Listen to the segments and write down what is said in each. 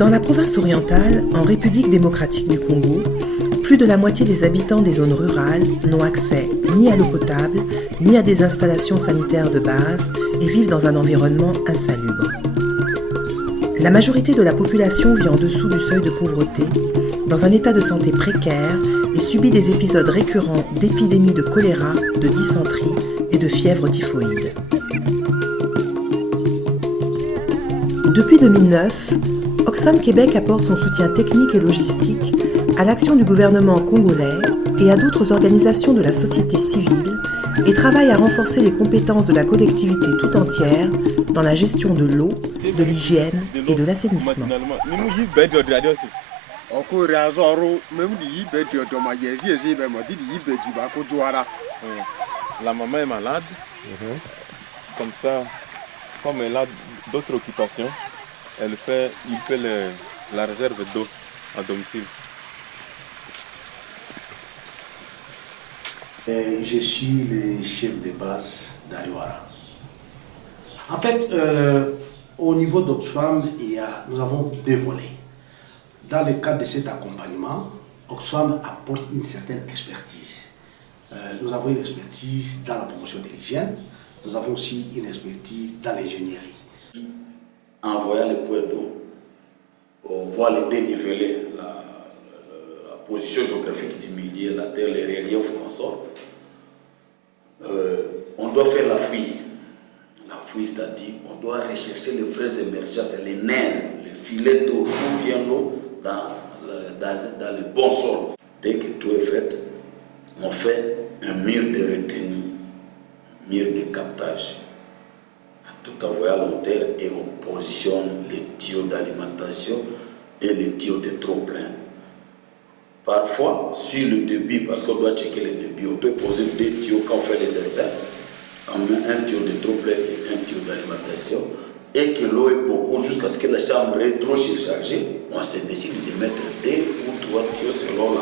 Dans la province orientale, en République démocratique du Congo, plus de la moitié des habitants des zones rurales n'ont accès ni à l'eau potable, ni à des installations sanitaires de base et vivent dans un environnement insalubre. La majorité de la population vit en dessous du seuil de pauvreté, dans un état de santé précaire et subit des épisodes récurrents d'épidémies de choléra, de dysenterie et de fièvre typhoïde. Depuis 2009, Oxfam Québec apporte son soutien technique et logistique à l'action du gouvernement congolais et à d'autres organisations de la société civile et travaille à renforcer les compétences de la collectivité tout entière dans la gestion de l'eau, de l'hygiène et de l'assainissement. La maman est malade, comme ça, comme elle a d'autres occupations, il fait la réserve d'eau à domicile. Je suis le chef de base d'Ariwara. En fait, au niveau d'Oxfam, nous avons deux volets. Dans le cadre de cet accompagnement, Oxfam apporte une certaine expertise. Nous avons une expertise dans la promotion de l'hygiène, nous avons aussi une expertise dans l'ingénierie. En voyant les points d'eau, on voit les dénivelés, la position géographique du milieu, la terre, les reliefs qu'on sort. On doit faire la fouille. La fouille, c'est-à-dire on doit rechercher les vraies émergences, les nerfs, les filets d'eau, d'où vient l'eau dans le bon sol. Dès que tout est fait, on fait un mur de retenue, mur de captage, tout en voyant long terme, et on positionne les tuyaux d'alimentation et les tuyaux de trop-plein. Parfois, sur le débit, parce qu'on doit checker le débit, on peut poser deux tuyaux quand on fait les essais. On met un tuyau de trop-plein et un tuyau d'alimentation, et que l'eau est beaucoup jusqu'à ce que la chambre est trop surchargée, on se décide de mettre deux ou trois tuyaux selon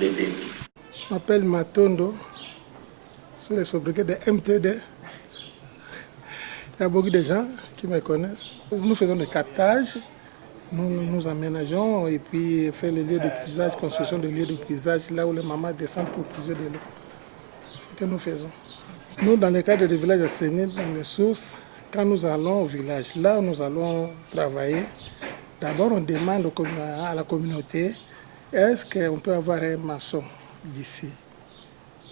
les débits. Je m'appelle Matondo, je suis le sobriquet de MTD. Il y a beaucoup de gens qui me connaissent. Nous faisons des captages, nous aménageons et puis fait le lieu de puisage, construction de lieux de puisage, là où les mamans descendent pour puiser de l'eau. C'est ce que nous faisons. Nous, dans le cadre du village assaini, dans les sources, quand nous allons au village, là où nous allons travailler, d'abord on demande à la communauté, est-ce qu'on peut avoir un maçon d'ici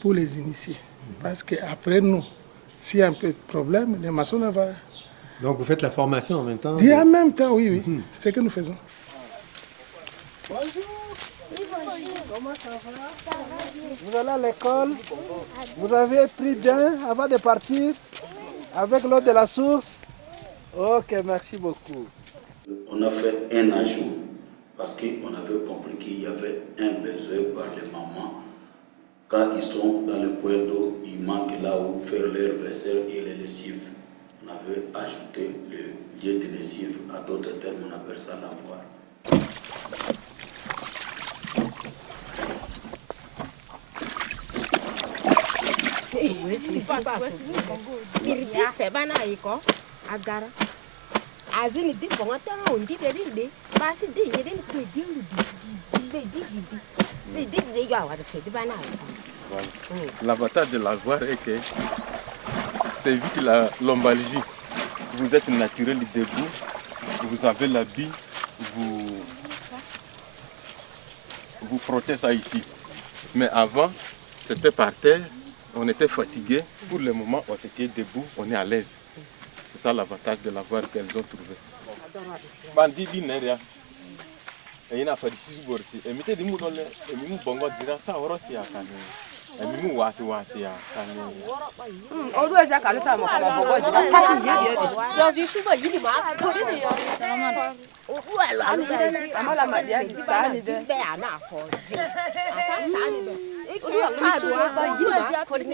pour les initier? Parce qu'après nous, s'il y a un peu de problème, les maçons ne vont... Donc vous faites la formation en même temps? En même temps, oui. C'est ce que nous faisons. Bonjour. Oui, bonjour. Comment ça va? Vous allez à l'école? Vous avez pris bien avant de partir avec l'eau de la source? Ok, merci beaucoup. On a fait un ajout parce qu'on avait compris qu'il y avait un besoin par les mamans. Quand ils sont dans le point d'eau, il manque là où faire leur vaisselle et les lessives. On avait ajouté le lieu de lessive, à d'autres termes, on appelle ça lavoir. L'avantage de l'avoir est que ça évite la lombalgie. Vous êtes naturel debout, vous avez l'habit, vous frottez ça ici. Mais avant, c'était par terre, on était fatigué. Pour le moment, on s'était debout, on est à l'aise. C'est ça l'avantage de l'avoir qu'elles ont trouvé. Bandi bineria. Et il a fallu six bords. Et mettez des mots dans le. Et nous, bongo, dira ça, on reçoit à Kane. Et nous, wasi à Kane. On doit dire qu'à l'autre, on va bongo, dira pas qu'il y a. Donc, du coup, il y a pour les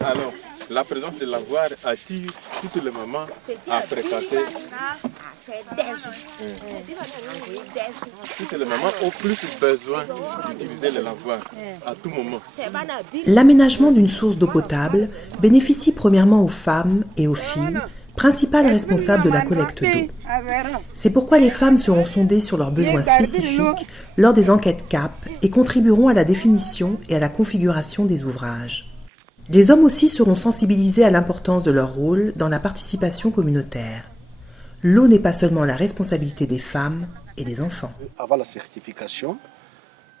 Alors, La présence de lavoir attire toutes les mamans à fréquenter. Toutes les mamans ont plus besoin d'utiliser les lavoirs à tout moment. L'aménagement d'une source d'eau potable bénéficie premièrement aux femmes et aux filles, principales responsables de la collecte d'eau. C'est pourquoi les femmes seront sondées sur leurs besoins spécifiques lors des enquêtes CAP et contribueront à la définition et à la configuration des ouvrages. Les hommes aussi seront sensibilisés à l'importance de leur rôle dans la participation communautaire. L'eau n'est pas seulement la responsabilité des femmes et des enfants. Avant la certification,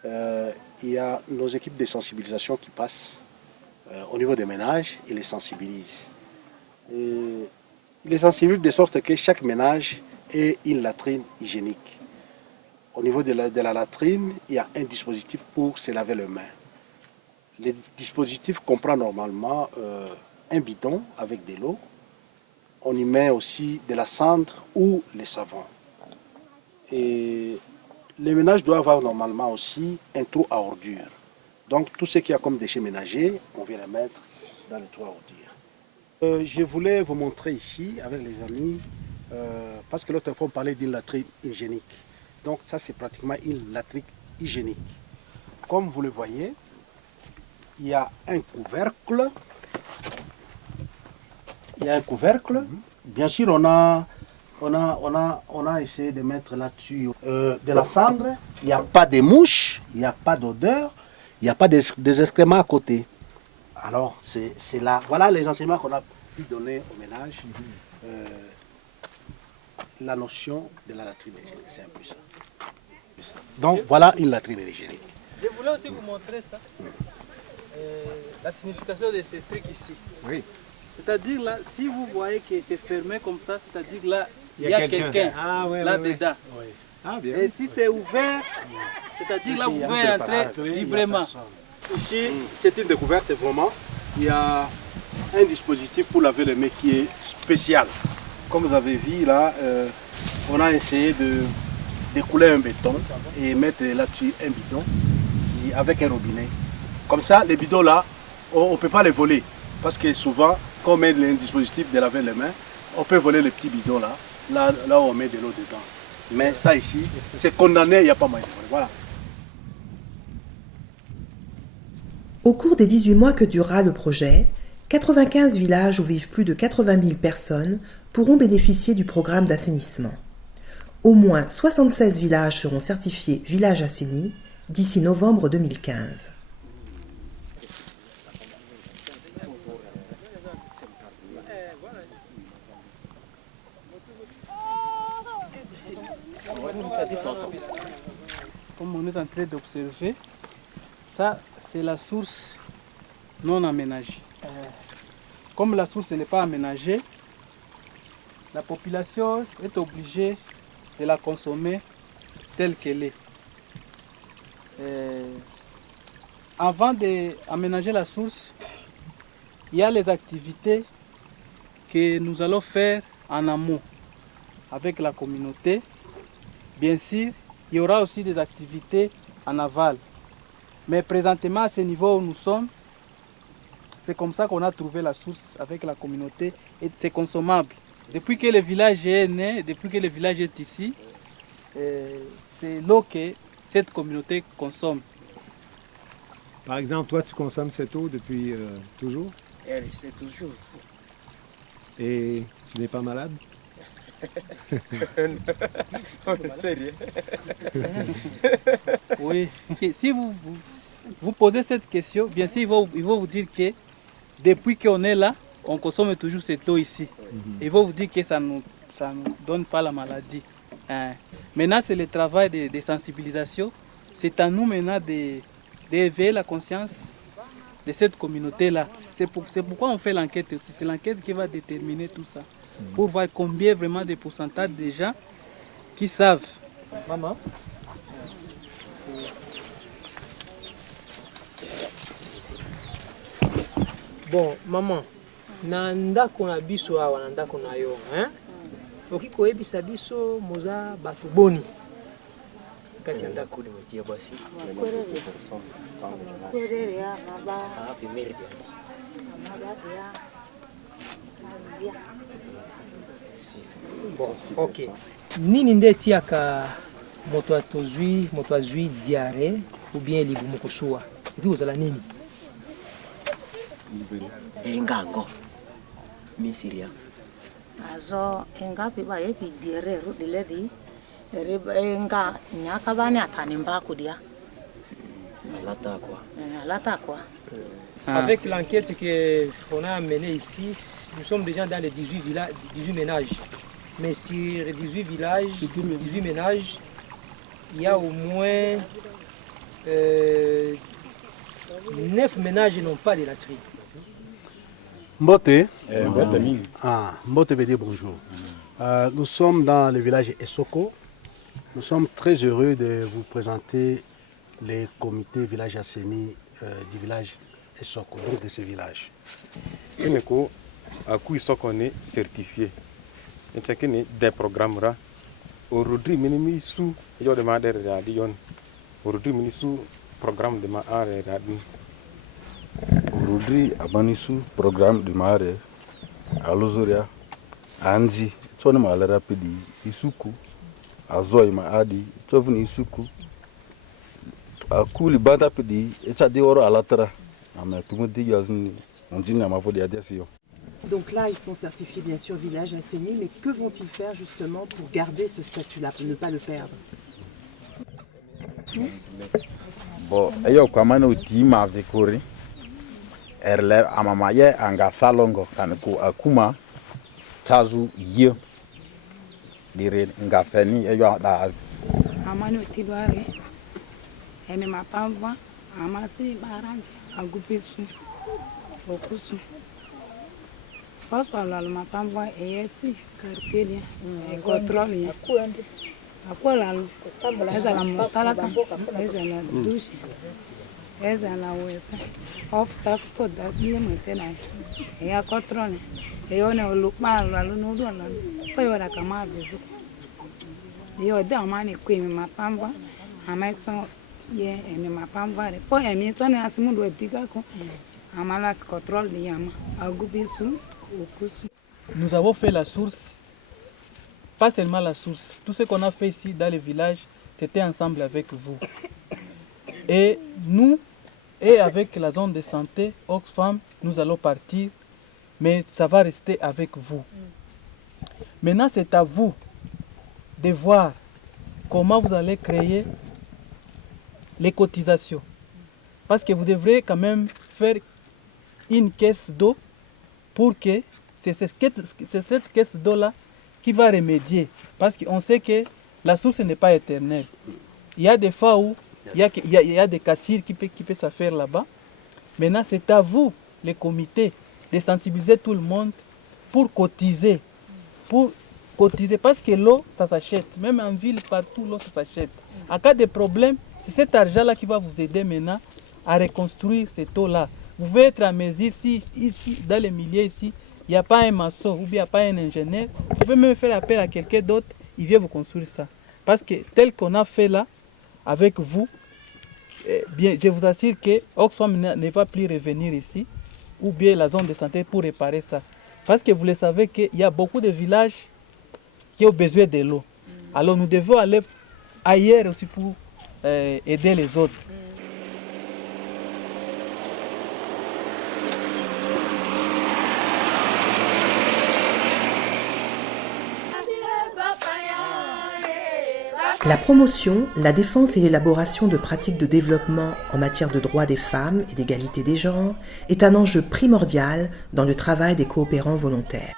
il y a nos équipes de sensibilisation qui passent au niveau des ménages et les sensibilisent. Ils les sensibilisent de sorte que chaque ménage ait une latrine hygiénique. Au niveau de la latrine, il y a un dispositif pour se laver les mains. Le dispositif comprend normalement un bidon avec de l'eau. On y met aussi de la cendre ou le savon. Et les ménages doivent avoir normalement aussi un trou à ordures. Donc tout ce qu'il y a comme déchets ménagers, on vient les mettre dans le trou à ordures. Je voulais vous montrer ici avec les amis, parce que l'autre fois on parlait d'une latrine hygiénique. Donc ça c'est pratiquement une latrine hygiénique. Comme vous le voyez, il y a un couvercle. Bien sûr, on a essayé de mettre là-dessus de la cendre. Il n'y a pas de mouches, il n'y a pas d'odeur, il n'y a pas des excréments à côté. Alors, c'est là. Voilà les enseignements qu'on a pu donner au ménage. La notion de la latrine hygiénique, c'est un peu ça. Donc, voilà une latrine hygiénique. Je voulais aussi vous montrer ça. La signification de ce truc ici. Oui. C'est-à-dire là, si vous voyez que c'est fermé comme ça, c'est-à-dire là, il y a quelqu'un là-dedans. Oui. Ah, bien. Et si c'est ouvert, c'est-à-dire là, vous pouvez entrer librement. Ici, c'est une découverte vraiment. Il y a un dispositif pour laver les mains qui est spécial. Comme vous avez vu là, on a essayé de découler un béton et mettre là-dessus un bidon avec un robinet. Comme ça, les bidons là, on ne peut pas les voler. Parce que souvent, quand on met un dispositif de laver les mains, on peut voler les petits bidons là où on met de l'eau dedans. Mais ça ici, c'est condamné, il n'y a pas moyen de voler. Voilà. Au cours des 18 mois que durera le projet, 95 villages où vivent plus de 80 000 personnes pourront bénéficier du programme d'assainissement. Au moins 76 villages seront certifiés villages assainis d'ici novembre 2015. Comme on est en train d'observer, ça c'est la source non aménagée. Comme la source n'est pas aménagée, la population est obligée de la consommer telle qu'elle est. Avant d'aménager la source, il y a les activités que nous allons faire en amont avec la communauté. Bien sûr, il y aura aussi des activités en aval. Mais présentement, à ce niveau où nous sommes, c'est comme ça qu'on a trouvé la source avec la communauté et c'est consommable. Depuis que le village est né, depuis que le village est ici, c'est l'eau que cette communauté consomme. Par exemple, toi, tu consommes cette eau depuis toujours? C'est toujours. Et tu n'es pas malade? On ne sait rien. Oui, si vous posez cette question, bien sûr, ils vont vous dire que depuis qu'on est là, on consomme toujours cette eau ici. Ils vont vous dire que ça ne nous donne pas la maladie. Maintenant, c'est le travail de sensibilisation. C'est à nous maintenant d'éveiller la conscience de cette communauté-là. C'est pourquoi on fait l'enquête aussi. C'est l'enquête qui va déterminer tout ça. Pour voir combien vraiment de pourcentage de gens qui savent. Maman. Bon, maman, na ndako na biso awa na ndako na yo, oki koyebisa biso moza bato boni kati ya ndako ni motie basi. Bon, ok. Nini nde tiaka moto azwi diarrhée ou bien libumu kosuwa. Epi ozala nini? Engango. Misiria. Azo engapi ba yepi diarrhée ru diledi. Enga nyaka bani atanimba kudia. Alata quoi. Avec l'enquête qu'on a menée ici, nous sommes déjà dans les 18 ménages. Mais sur 18 ménages, il y a au moins 9 ménages qui n'ont pas de latrine. Mbote. Mbote veut dire bonjour. Nous sommes dans le village Esoko. Nous sommes très heureux de vous présenter les comités village Asseni du village Esoko, donc de ce village. Ineko, à qui Esoko est certifié. Et c'est des programmes là. Aujourd'hui, minimi sous yo de ma derrière Lyon. Aujourd'hui, mini sous programme de ma arrêt. Aujourd'hui, abani sous programme de ma arrêt. À Lozoria, Anzi, tu as mal rapide. Isuku, Azoy ma adi, tu as venu Isuku. A cool bata pedi, et tu as dit oro à la terre. Donc là, ils sont certifiés bien sûr village Asseni, mais que vont-ils faire justement pour garder ce statut-là, pour ne pas le perdre? Bon, ayo kwa mana utima vikuri. Erle amamaye anga salongo kanku akuma chazu ye. Dire ngafeni ayo da. Amani utidware. Ene mapamva amasi baranje agupisu okusu. Paswa la mapamva eyeti kartelia e controle. Akola eza la motalaka eza la douche eza la wesa of to da ile metena ya controle eyone olukpa la no do la po yora kama vizu yo da mani kwemi mapamva amaito ye emi mapamva re po emi to ne asimu do etika ko amala se controle de yama agubisu okusu. Nous avons fait la source. Pas seulement la source, tout ce qu'on a fait ici dans le village, c'était ensemble avec vous. Et nous, et avec la zone de santé, Oxfam, nous allons partir, mais ça va rester avec vous. Maintenant, c'est à vous de voir comment vous allez créer les cotisations. Parce que vous devrez quand même faire une caisse d'eau pour que c'est cette caisse d'eau-là qui va remédier. Parce qu'on sait que la source n'est pas éternelle. Il y a des fois où il y a des cassires qui peuvent se faire là-bas. Maintenant, c'est à vous, les comités, de sensibiliser tout le monde pour cotiser. Parce que l'eau, ça s'achète. Même en ville, partout, l'eau, ça s'achète. En cas de problème, c'est cet argent-là qui va vous aider maintenant à reconstruire cette eau-là. Vous pouvez être à mesure, si ici, dans les milieux ici, il n'y a pas un maçon ou bien il n'y a pas un ingénieur, vous pouvez même faire appel à quelqu'un d'autre, il vient vous construire ça. Parce que tel qu'on a fait là, avec vous, bien, je vous assure que Oxfam ne va plus revenir ici, ou bien la zone de santé pour réparer ça. Parce que vous le savez qu'il y a beaucoup de villages qui ont besoin de l'eau. Alors nous devons aller ailleurs aussi pour aider les autres. La promotion, la défense et l'élaboration de pratiques de développement en matière de droits des femmes et d'égalité des genres est un enjeu primordial dans le travail des coopérants volontaires.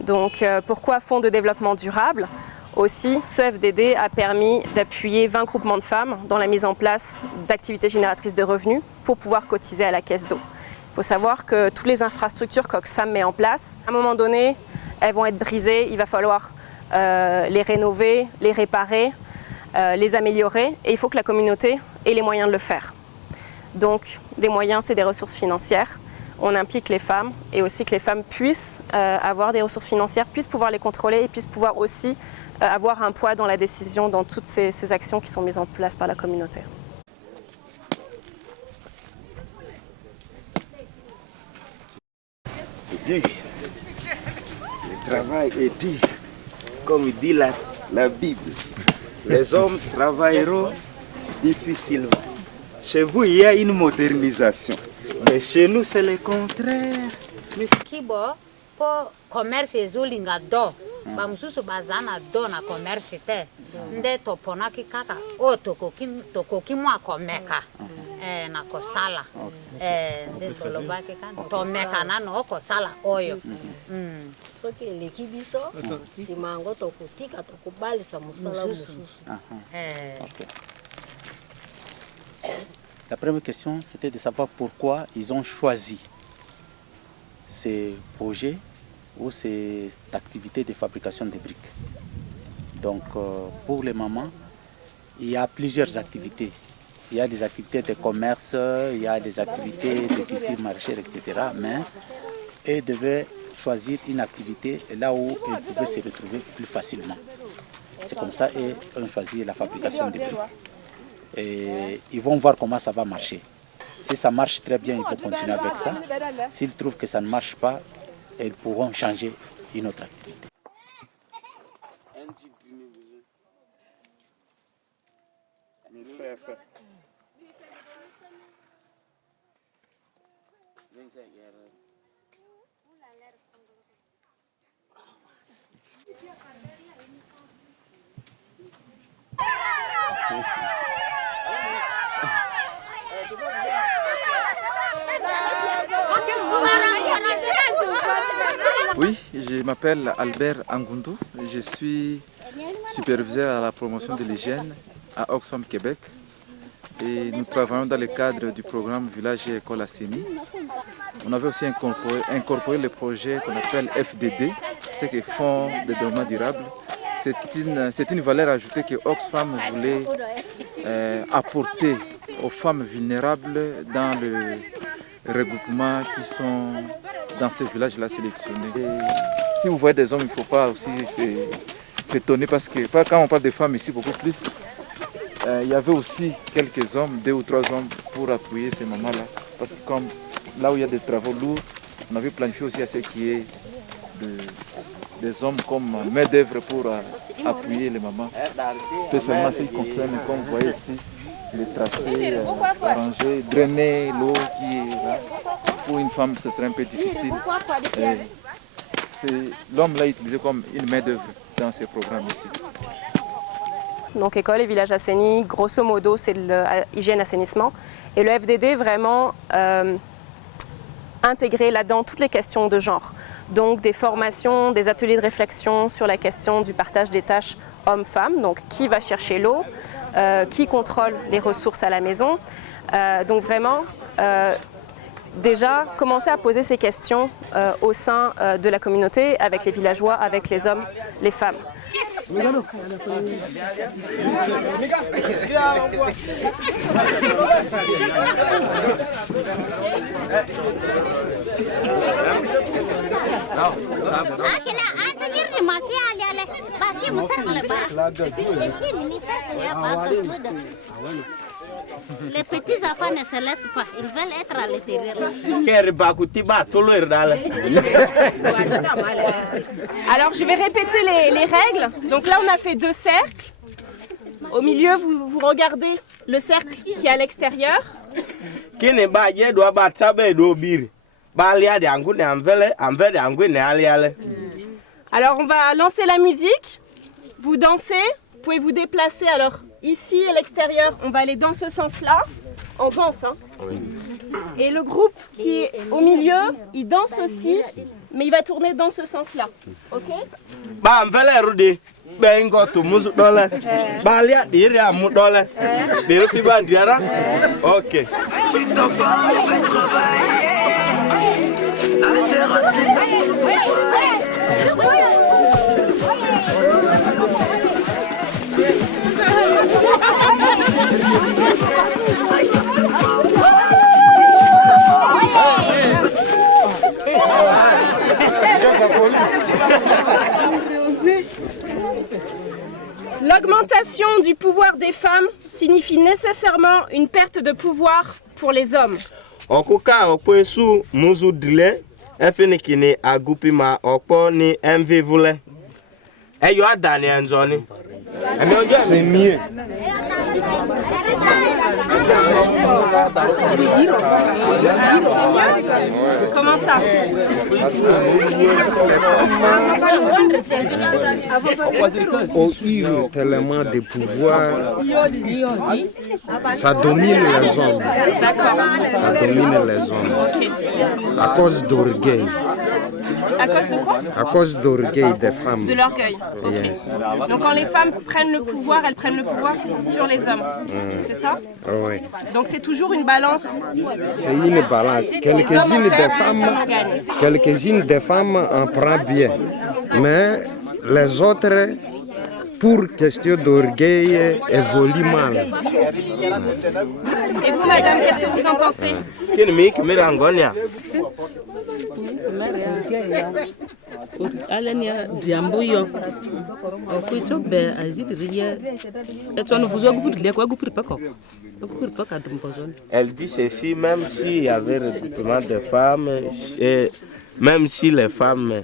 Donc pourquoi Fonds de développement durable? Aussi, ce FDD a permis d'appuyer 20 groupements de femmes dans la mise en place d'activités génératrices de revenus pour pouvoir cotiser à la caisse d'eau. Il faut savoir que toutes les infrastructures qu'Oxfam met en place, à un moment donné, elles vont être brisées, il va falloir les rénover, les réparer, les améliorer, et il faut que la communauté ait les moyens de le faire. Donc, des moyens, c'est des ressources financières. On implique les femmes et aussi que les femmes puissent avoir des ressources financières, puissent pouvoir les contrôler et puissent pouvoir aussi avoir un poids dans la décision, dans toutes ces actions qui sont mises en place par la communauté. C'est dur. Le travail est dur. comme dit la Bible, les hommes travailleront difficilement. Chez vous, il y a une modernisation, mais chez nous, c'est le contraire. Kibo, pour commerce ezolinga do, bamususu bazana do na commerce te. Nde topona kikata o tokoki mwa komeka na kosala. Nde toloba kikata tomeka na no kosala oyo. Soki eleki biso, simango tokotika tokobalisa musala mususu. La première question, c'était de savoir pourquoi ils ont choisi ces projets ou ces activités de fabrication de briques. Donc, pour les mamans, il y a plusieurs activités. Il y a des activités de commerce, il y a des activités de culture maraîchère, etc. Mais elles devaient choisir une activité là où elles pouvaient se retrouver plus facilement. C'est comme ça qu'elles ont choisi la fabrication de briques. Et ils vont voir comment ça va marcher. Si ça marche très bien, ils vont continuer avec ça. S'ils trouvent que ça ne marche pas, ils pourront changer une autre activité. Oui, je m'appelle Albert Angundu, je suis superviseur à la promotion de l'hygiène à Oxfam, Québec. Et nous travaillons dans le cadre du programme Village et École Asseni. On avait aussi incorporé le projet qu'on appelle FDD, c'est que Fonds de développement durable. C'est une valeur ajoutée que Oxfam voulait apporter aux femmes vulnérables dans le regroupement qui sont dans ces villages-là sélectionnés. Et si vous voyez des hommes, il ne faut pas aussi s'étonner parce que quand on parle de femmes ici beaucoup plus, il y avait aussi quelques hommes, 2 ou 3 hommes pour appuyer ces mamans-là. Parce que comme là où il y a des travaux lourds, on avait planifié aussi à ce qu'il y ait des hommes comme main d'œuvre pour appuyer les mamans. Spécialement ce qui concerne, comme vous voyez ici, les tracés, arranger, drainer l'eau qui est là. Pour une femme, ce serait un peu difficile. L'homme l'a utilisé comme une main d'œuvre dans ces programmes ici. Donc école et village Asseni, grosso modo, c'est l'hygiène-assainissement. Et le FDD, vraiment intégrer là-dedans toutes les questions de genre. Donc des formations, des ateliers de réflexion sur la question du partage des tâches hommes-femmes. Donc qui va chercher l'eau, qui contrôle les ressources à la maison. Donc vraiment, déjà commencer à poser ces questions au sein de la communauté, avec les villageois, avec les hommes, les femmes. Les petits enfants ne se laissent pas, ils veulent être à l'intérieur. Alors je vais répéter les règles. Donc là on a fait 2 cercles. Au milieu vous regardez le cercle qui est à l'extérieur. Alors on va lancer la musique. Vous dansez, vous pouvez vous déplacer. Alors ici à l'extérieur, on va aller dans ce sens-là. On danse, hein. Oui. Et le groupe qui est au milieu, il danse aussi, mais il va tourner dans ce sens-là. Ok? Ok. Si ta femme veut travailler, L'augmentation du pouvoir des femmes signifie nécessairement une perte de pouvoir pour les hommes. Okuka okwesu muzu dile efinikini agupima okpo ni envivule C'est mieux. Comment ça? Ont eu tellement de pouvoir, ça domine les hommes. Ça domine les hommes. À cause d'orgueil. À cause de quoi? À cause d'orgueil des femmes. De l'orgueil. Yes. Donc quand les femmes prennent le pouvoir, elles prennent le pouvoir sur les hommes. C'est ça? Oui. Donc c'est toujours une balance. C'est une balance. Quelques-unes des femmes en prennent bien. Mais les autres, pour question d'orgueil, évoluent mal. Et vous, madame, qu'est-ce que vous en pensez? Elle dit ceci, même s'il y avait recrutement de femmes, et même si les femmes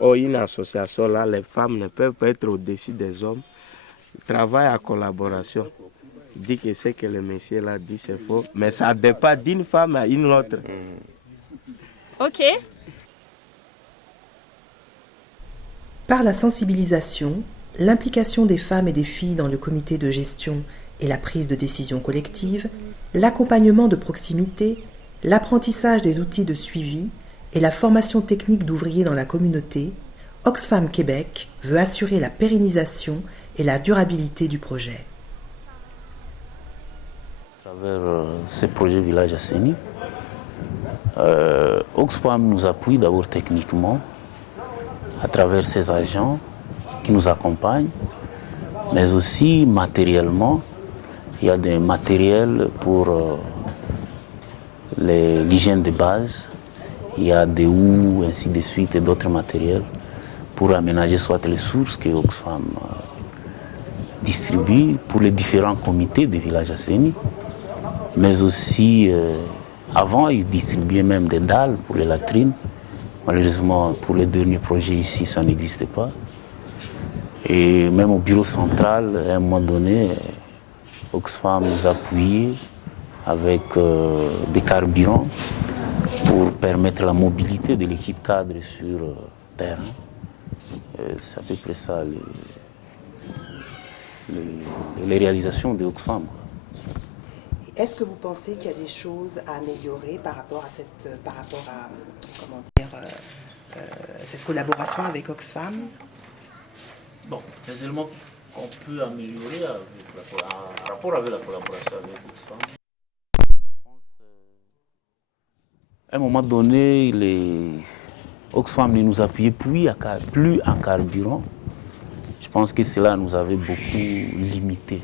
ont une association là, les femmes ne peuvent pas être au-dessus des hommes. Ils travaillent en collaboration. Il dit que ce que le monsieur là dit c'est faux, mais ça ne dépend d'une femme à une autre. Ok. Par la sensibilisation, l'implication des femmes et des filles dans le comité de gestion et la prise de décision collective, l'accompagnement de proximité, l'apprentissage des outils de suivi et la formation technique d'ouvriers dans la communauté, Oxfam Québec veut assurer la pérennisation et la durabilité du projet. À travers ce projet Village Asseni, Oxfam nous appuie d'abord techniquement à travers ses agents qui nous accompagnent, mais aussi matériellement. Il y a des matériels pour l'hygiène de base, il y a des houes, ainsi de suite, et d'autres matériels pour aménager soit les sources que Oxfam distribue pour les différents comités des villages Asseni, mais aussi, avant, ils distribuaient même des dalles pour les latrines. Malheureusement, pour les derniers projets ici, ça n'existait pas. Et même au bureau central, à un moment donné, Oxfam nous a appuyés avec des carburants pour permettre la mobilité de l'équipe cadre sur terrain. C'est à peu près ça les réalisations de Oxfam. Est-ce que vous pensez qu'il y a des choses à améliorer par rapport à cette collaboration avec Oxfam? Bon, les éléments qu'on peut améliorer en rapport avec la collaboration avec Oxfam. À un moment donné, Oxfam ne nous appuyait plus en carburant. Je pense que cela nous avait beaucoup limité.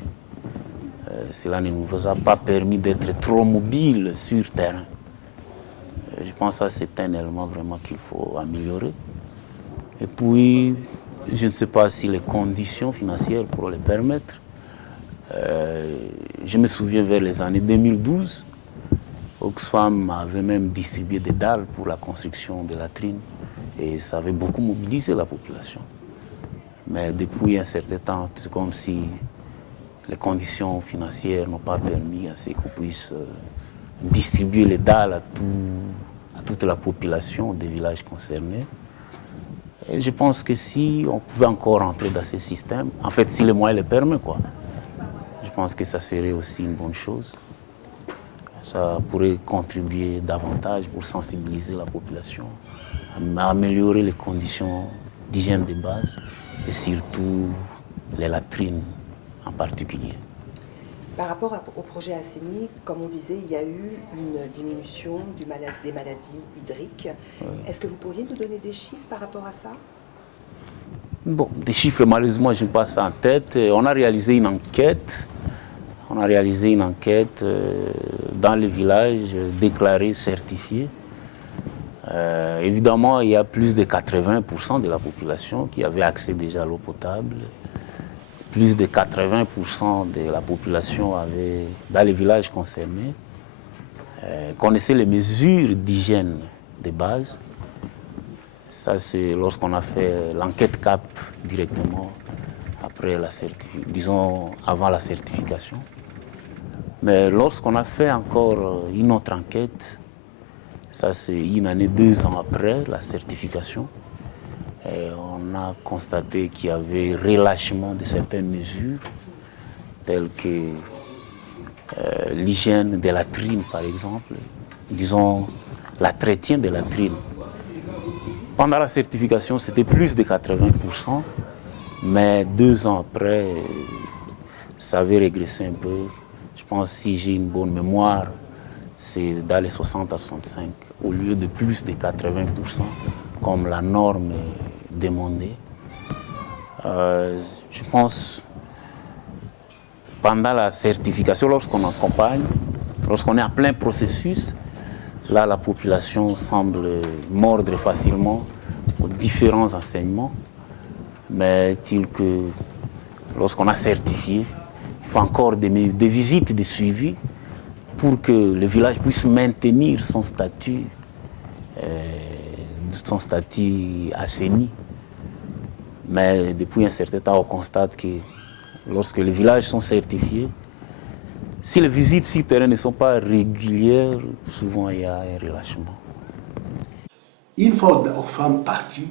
Cela ne nous a pas permis d'être trop mobiles sur terrain. Je pense que c'est un élément vraiment qu'il faut améliorer. Et puis, je ne sais pas si les conditions financières pourront le permettre. Je me souviens vers les années 2012, Oxfam avait même distribué des dalles pour la construction de latrines et ça avait beaucoup mobilisé la population. Mais depuis un certain temps, c'est comme si les conditions financières n'ont pas permis à ce qu'on puisse distribuer les dalles à toute la population des villages concernés. Et je pense que si on pouvait encore entrer dans ces systèmes, en fait, si les moyens le permettent, quoi, je pense que ça serait aussi une bonne chose. Ça pourrait contribuer davantage pour sensibiliser la population, à améliorer les conditions d'hygiène de base et surtout les latrines en particulier. Par rapport au projet Asseni, comme on disait, il y a eu une diminution des maladies hydriques. Oui. Est-ce que vous pourriez nous donner des chiffres par rapport à ça? Bon, des chiffres, malheureusement, je n'ai pas ça en tête. On a réalisé une enquête. Dans les villages déclarés, certifiés. Évidemment, il y a plus de 80% de la population qui avait accès déjà à l'eau potable. Plus de 80% de la population dans les villages concernés connaissait les mesures d'hygiène de base. Ça, c'est lorsqu'on a fait l'enquête CAP directement après disons avant la certification. Mais lorsqu'on a fait encore une autre enquête, ça c'est une année, 2 ans après la certification, et on a constaté qu'il y avait relâchement de certaines mesures, telles que l'hygiène des latrines, par exemple, disons l'entretien des latrines. Pendant la certification, c'était plus de 80%, mais 2 ans après, ça avait régressé un peu. Je pense, si j'ai une bonne mémoire, c'est dans les 60 à 65, au lieu de plus de 80%, comme la norme demandée. Je pense, pendant la certification, lorsqu'on accompagne, lorsqu'on est en plein processus, là, la population semble mordre facilement aux différents enseignements, mais est-il que lorsqu'on a certifié, il faut encore des visites de suivi pour que le village puisse maintenir son statut assaini. Mais depuis un certain temps, on constate que lorsque les villages sont certifiés, si les visites sur terrain ne sont pas régulières, souvent il y a un relâchement. Une fois Oxfam parti,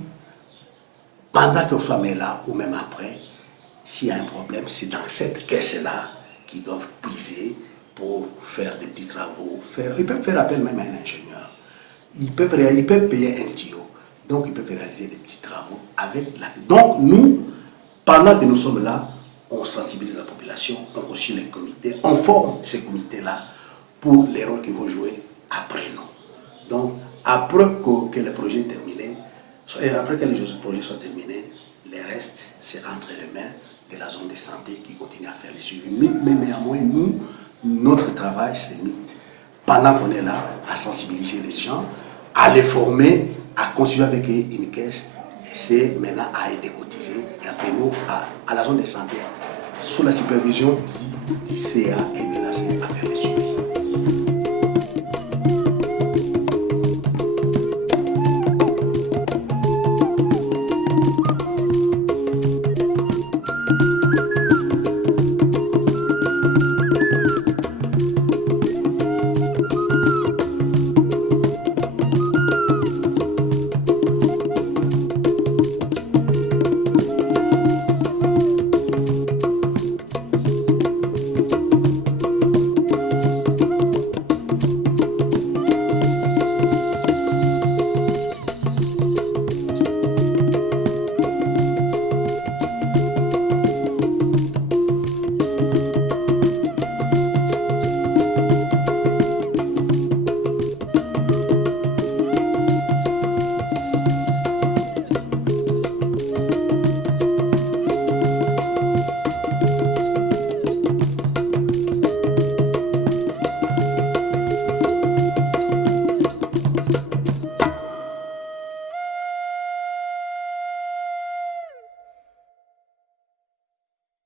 pendant que Oxfam est là ou même après, s'il y a un problème, c'est dans cette caisse-là qu'ils doivent puiser pour faire des petits travaux. Ils peuvent faire appel même à un ingénieur. Ils peuvent payer un tuyau. Donc ils peuvent réaliser des petits travaux avec la... Donc nous, pendant que nous sommes là, on sensibilise la population, donc aussi les comités, on forme ces comités-là pour les rôles qu'ils vont jouer après nous. Donc après que le projet est terminé, après que les projets soient terminés, les restes, c'est entre les mains de la zone de santé qui continue à faire les suivis. Mais néanmoins, nous, notre travail, c'est pendant qu'on est là, à sensibiliser les gens, à les former, à continuer avec une caisse, et c'est maintenant à être cotisé, et après nous, à la zone de santé, sous la supervision d'ICA et de la à faire les suivis.